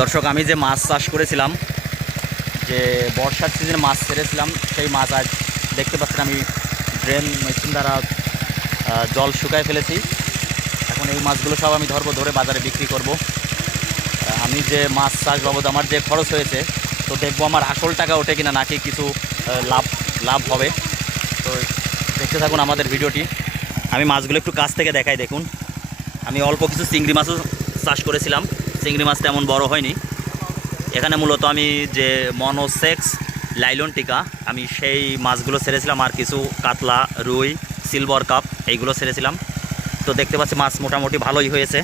দর্শক, আমি যে মাছ চাষ করেছিলাম, যে বর্ষার সিজনে মাছ ছেড়েছিলাম, সেই মাছ আজ দেখতে পাচ্ছেন আমি ড্রেন মেশিন দ্বারা জল শুকায় ফেলেছি। এখন এই মাছগুলো সব আমি ধরবো, ধরে বাজারে বিক্রি করব। আমি যে মাছ চাষ বাবদ আমার যে খরচ হয়েছে, তো দেখব আমার আসল টাকা ওঠে কিনা, নাকি কিছু লাভ লাভ হবে। তো দেখতে থাকুন আমাদের ভিডিওটি। আমি মাছগুলো একটু কাছ থেকে দেখাই, দেখুন। আমি অল্প কিছু চিংড়ি মাছও চাষ করেছিলাম। চিংড়ি মাছ তেমন বড় হয়নি। এখানে মূলত আমি যে মনোসেক্স লাইলন টিকা আমি সেই মাছগুলো ছেড়েছিলাম আর কিছু কাতলা, রুই, সিলভার কাপ এইগুলো ছেড়েছিলাম। তো দেখতে পাচ্ছি মাছ মোটামুটি ভালোই হয়েছে।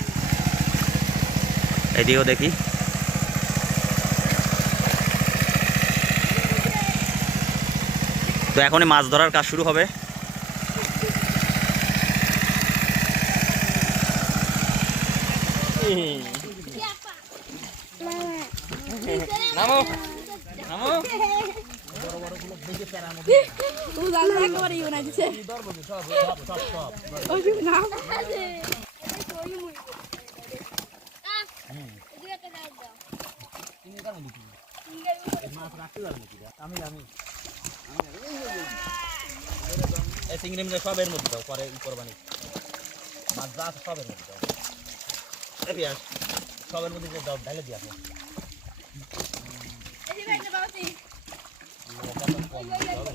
এদিকেও দেখি। তো এখনই মাছ ধরার কাজ শুরু হবে। নামো। নামো। নাম এই চিংড়ি মিলে সব এর মধ্যে দাও, পরে করবানি মাছ যা সব এর মধ্যে দাও। সবের মধ্যে দাও ঢালে দিয়া Ini baik na ba kasi? Ano ka